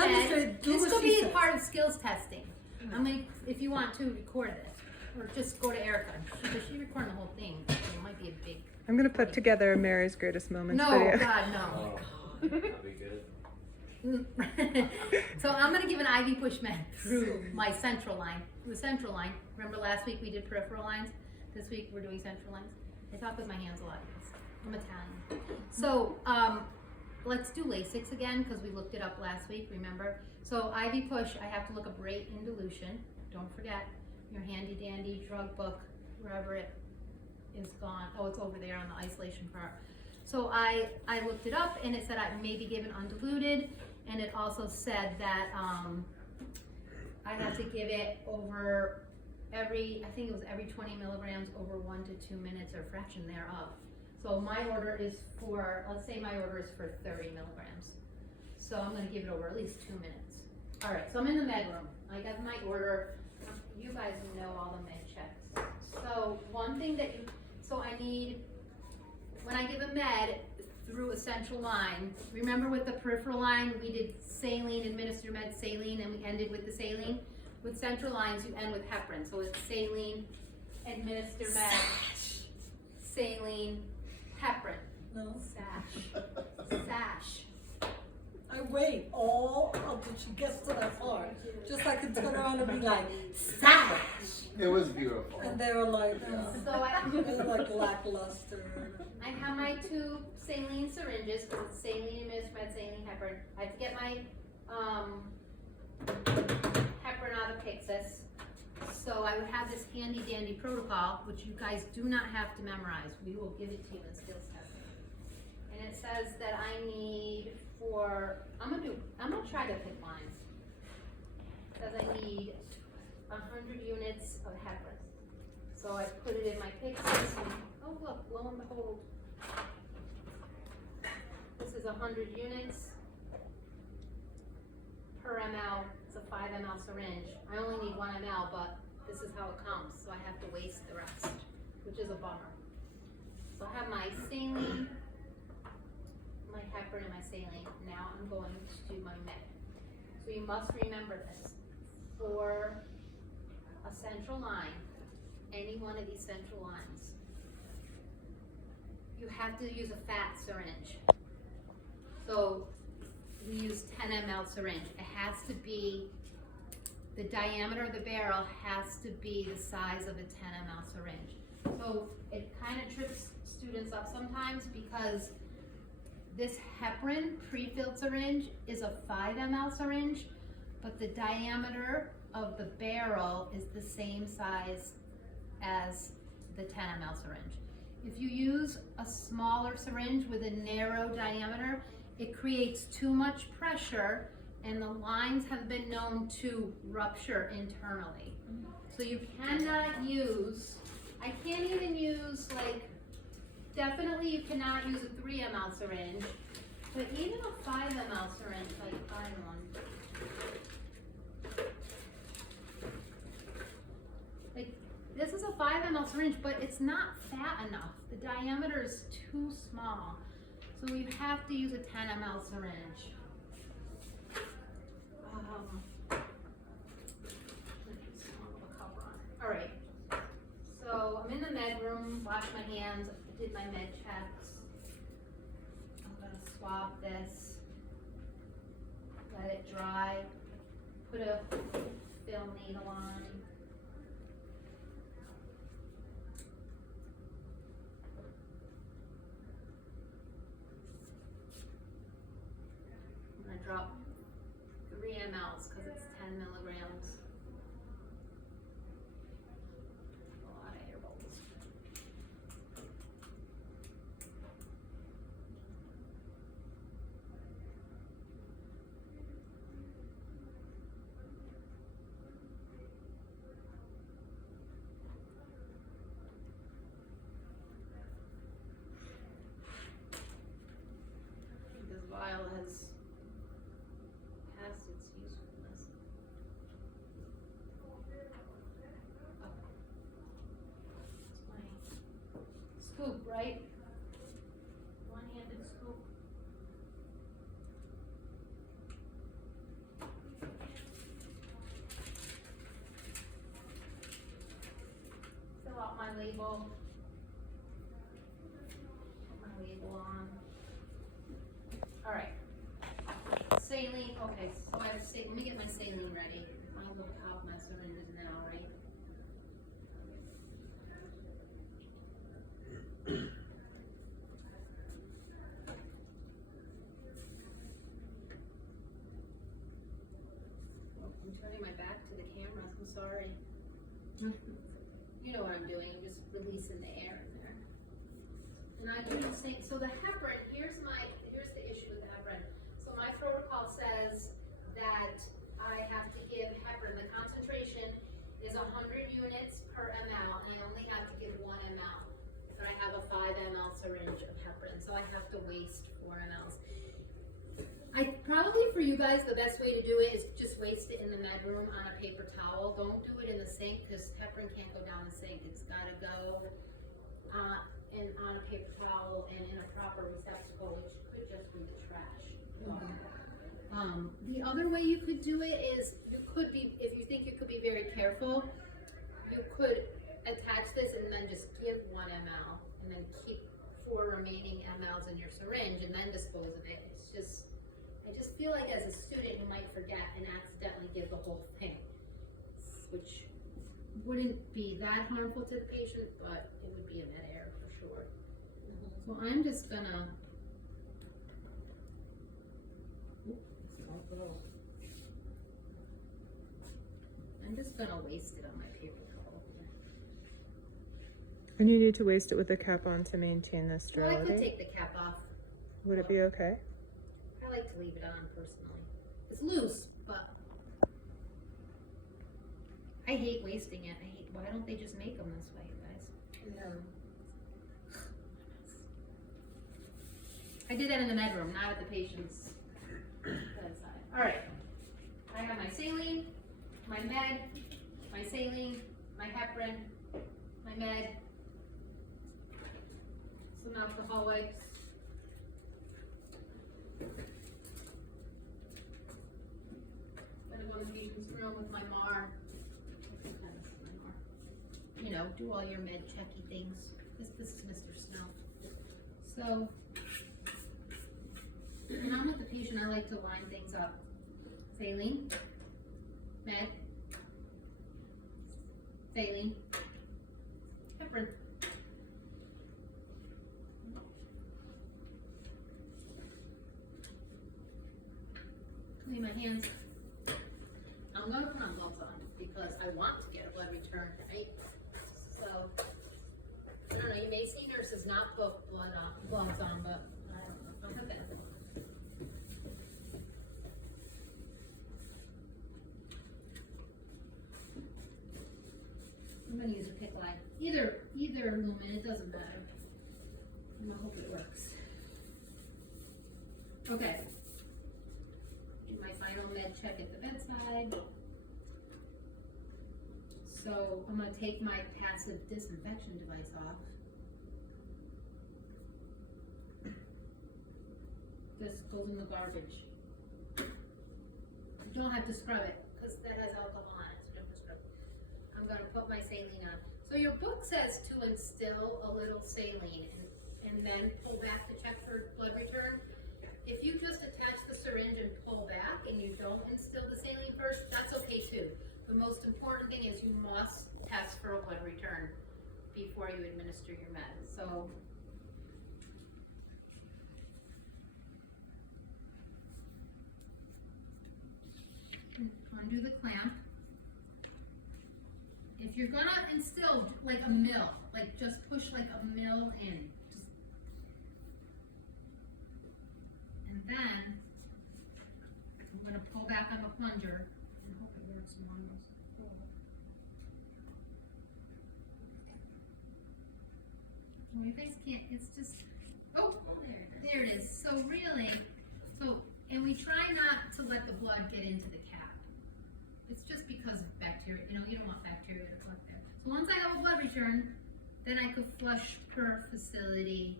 med. Do This what could she be says. part of skills testing. I'm gonna, if you want to record this, or just go to Erica, because she's recording the whole thing. So it might be a big. I'm gonna put together a Mary's Greatest Moments No, video. God, no. Oh, that'd be good. So I'm gonna give an IV push med through my central line. The central line. Remember last week we did peripheral lines? This week we're doing central lines. I talk with my hands a lot because I'm Italian. So let's do Lasix again because we looked it up last week, remember? So IV push, I have to look up rate and dilution. Don't forget your handy dandy drug book, wherever it is gone. Oh, it's over there on the isolation part. So I looked it up and it said I may be given undiluted, and it also said that I have to give it over every, I think it was every 20 milligrams over 1 to 2 minutes or fraction thereof. So my order is for, let's say my order is for 30 milligrams. So I'm gonna give it over at least 2 minutes. All right, so I'm in the med room. I got my order. You guys know all the med checks. So one thing that so I need, when I give a med through a central line, remember with the peripheral line, we did saline, administer med, saline, and we ended with the saline. With central lines, you end with heparin. So it's saline, administer med, saline, heparin. No. Sash. I wait all until she gets to that part, just so I can turn around and be like, savage. It was beautiful. And they were like, So they were like lackluster. I have my 2 saline syringes, because it's saline administered med, saline heparin. I have to get my heparin out of Pyxis. So I would have this handy dandy protocol, which you guys do not have to memorize. We will give it to you in skills testing. And it says that I need for, I'm gonna try to pick lines. It says I need 100 units of heparin. So I put it in my Pyxis, and oh look, lo and behold, this is 100 units per ml. It's a 5 ml syringe. I only need 1 ml, but this is how it comes, so I have to waste the rest, which is a bummer. So I have my saline, my heparin, and my saline. Now I'm going to do my med. So you must remember this. For a central line, any one of these central lines, you have to use a fat syringe. So we use 10 ml syringe. It has to be, the diameter of the barrel has to be the size of a 10 ml syringe. So it kind of trips students up sometimes because this heparin pre-filled syringe is a 5 ml syringe, but the diameter of the barrel is the same size as the 10 ml syringe. If you use a smaller syringe with a narrow diameter, it creates too much pressure and the lines have been known to rupture internally. So you cannot use, I can't even use like, definitely you cannot use a 3 ml syringe, but even a 5 ml syringe, like find one. Like this is a 5 ml syringe, but it's not fat enough. The diameter is too small. So you have to use a 10 ml syringe. All right. So I'm in the med room, wash my hands, did my med checks. I'm gonna swab this, let it dry, put a film needle on. I'm gonna drop 3 mLs because it's 10 milligrams. A lot of air bubbles. This vial has past its usefulness. my label. Put my label on. All right. Saline, okay, so I have let me get my saline ready. I'll go pop my syringes now, right? Oh, I'm turning my back to the camera, I'm sorry. You know what I'm doing, I'm just releasing the air in there. And I do the same, so the heparin, here's the issue with the heparin. So my protocol says that I have to give heparin, the concentration is 100 units per ml, and I only have to give 1 ml. But I have a 5 ml syringe of heparin, so I have to waste 4 mLs. Probably for you guys, the best way to do it is just waste it in the med room on a paper towel. Don't do it in the sink, because heparin can't go down the sink. It's gotta go and on a paper towel and in a proper receptacle, which could just be the trash. The other way you could do it is, you could be, if you think you could be very careful, you could attach this and then just give 1 ml and then keep 4 remaining mLs in your syringe and then dispose of it. It's just, I just feel like as a student you might forget and accidentally give the whole thing, which wouldn't be that harmful to the patient, but it would be a med error for sure. So I'm just gonna, I'm just gonna waste it on my paper towel. And you need to waste it with the cap on to maintain the Well, I sterility? could take the cap off. Would it be okay? I like to leave it on personally. It's loose, but I hate wasting it. Why don't they just make them this way, you guys? Yeah. I did that in the med room, not at the patient's bedside. All right. I have my saline, my med, my saline, my heparin, my med, some alcohol wipes. Gonna go in the patient's room with my MAR. You know, do all your med checky things. This is Mr. Snow. So, when I'm with the patient, I like to line things up. Saline, med, saline, heparin. Clean my hands. I'm gonna put on gloves on because I want to get a blood return, right? So, I don't know, you may see nurses not put gloves on, but I don't know, I'll put that on. I'm gonna use a pick line. Either lumen, it doesn't matter. And I hope it works. Okay. Do my final med check at the bedside. So I'm gonna take my passive disinfection device off. This goes in the garbage. You don't have to scrub it, because that has alcohol on it, so don't scrub it. I'm gonna put my saline on. So your book says to instill a little saline and then pull back to check for blood return. If you just attach the syringe and pull back and you don't instill the saline first, that's okay too. The most important thing is you must test for a blood return before you administer your meds. So undo the clamp. If you're gonna instill like a mil, like just push like a mil in. And then I'm gonna pull back on the plunger and hope it works more. Well, you guys can't, it's just, oh, there it is. So really, and we try not to let the blood get into the cap. It's just because of bacteria, you don't want bacteria to collect there. So once I have a blood return, then I could flush per facility.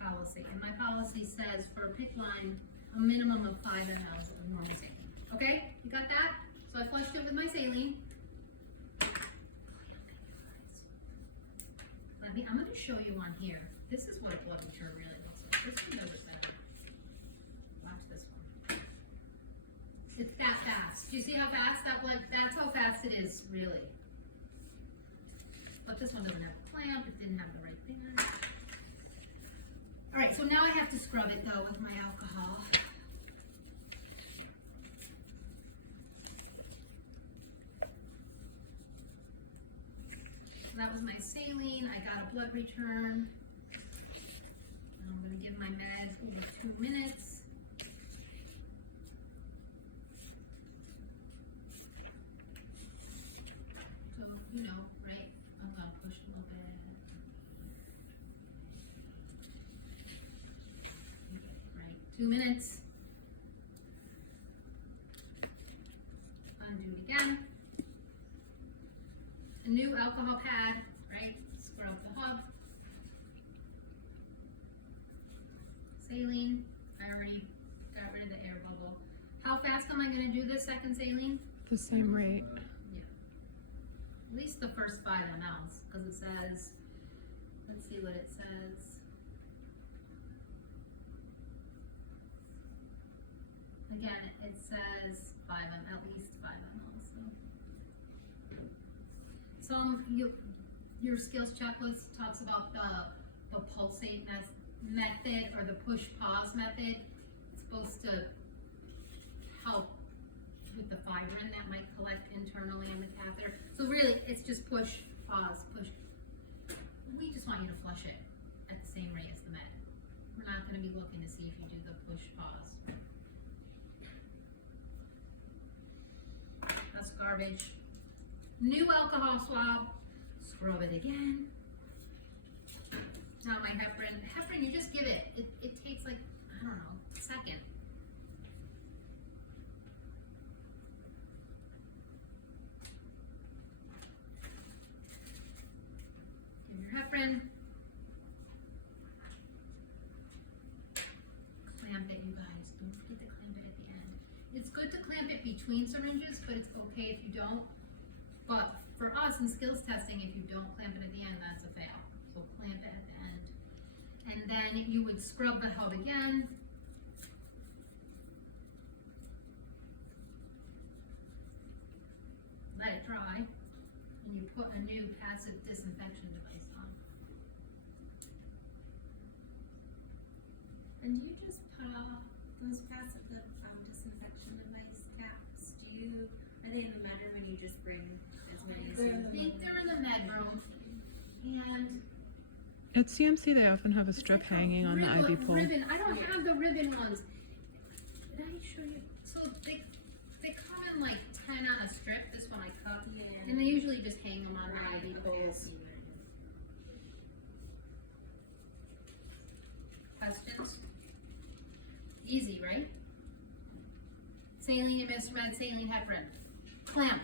Policy, and my policy says for a PICC line, a minimum of 5 mLs of normal saline. Okay, you got that? So I flushed it with my saline. I'm gonna show you on here. This is what a blood return really looks like. This one does it better. Watch this one. It's that fast. Do you see how fast that blood, that's how fast it is, really. But this one doesn't have a clamp, it didn't have the right thing on it. Alright, so now I have to scrub it though with my alcohol. So that was my saline, I got a blood return. And I'm gonna give my meds over 2 minutes. So, you know, right? I'm gonna push a little bit. Right, 2 minutes. Undo it again. A new alcohol pad, right? Scrub the hub. Saline, I already got rid of the air bubble. How fast am I gonna do this second saline? The same rate. Yeah. At least the first 5 mLs, because it says, let's see what it says. Again, it says 5 ml, at least 5 mLs, so. Your skills checklist talks about the pulsate method or the push pause method. It's supposed to help with the fibrin that might collect internally in the catheter. So really, it's just push, pause, push. We just want you to flush it at the same rate as the med. We're not gonna be looking to see if you do the push, pause. That's garbage. New alcohol swab, scrub it again. Now my heparin, you just give it. It takes like, I don't know, a second. Give your heparin. Clamp it, you guys. Don't forget to clamp it at the end. It's good to clamp it between syringes, but it's okay if you don't. But for us in skills testing, if you don't clamp it at the end, that's a fail. So clamp it at the end. And then you would scrub the hub again. Let it dry. And you put a new passive disinfection device on. And do you just put off those passive disinfection device caps? Are they in the med room and you just bring as many as I think they're in the med room. And At CMC, they often have a strip hanging on the IV pole. ribbon. I don't have the ribbon ones. Did I show you? So they come in like 10 on a strip. This one I cut. Yeah. And they usually just hang them on the IV poles. Questions? Easy, right? Saline and Mr. Med, saline heparin. Clamp.